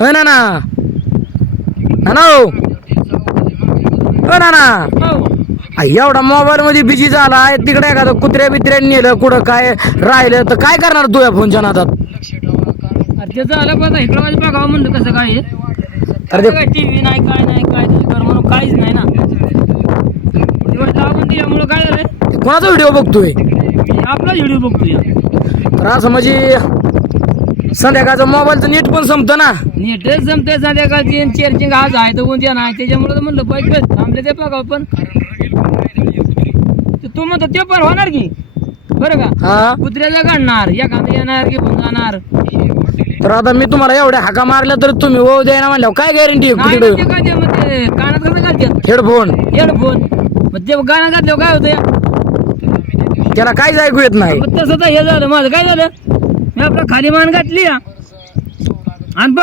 हो ना ना ना हो ना एवढा मोबाईल मध्ये बिझी झालाय तिकडे एखादं कुत्र्या बित्र्याने नेलं कुठं काय राहिलं तर काय करणार तू या फोनच्या नादात? ते झालं पण इकडं माझं बघावं म्हणलं कसं काय आहे. अरे ते काय टीव्ही नाही काय नाही काय नाही कर म्हणून काहीच नाही ना. तेवढं आपण दिल्यामुळं काय झालंय कोणाचा व्हिडिओ बघतोय? आपला व्हिडिओ बघतोय. तर असं म्हणजे संध्याकाळचं मोबाईलचं नेट पण संपतं ना. नेटच जमते संध्याकाळची चार्जिंग आज आहे तर उद्या नाही त्याच्यामुळे तर म्हणलं पाहिजे थांबले ते बघावं पण तू म्हणतो ते पण होणार की बरं का हा कुत्र्याला काढणार एखादं येणार की पण जाणार. तर आता मी तुम्हाला एवढ्या हाका मारल्या तर तुम्ही हो द्यायना म्हणल्यावर काय गॅरंटी नाही आहे? ते काय ते मग ते कानात कसं घालतात हेडफोन हेडफोन मग ते गाणं घातल्यावर काय होतं त्याला काहीच ऐकू येत नाही. मग तसं तर हे झालं माझं काय झालं मी आपलं खाली मान घातली आणि बघ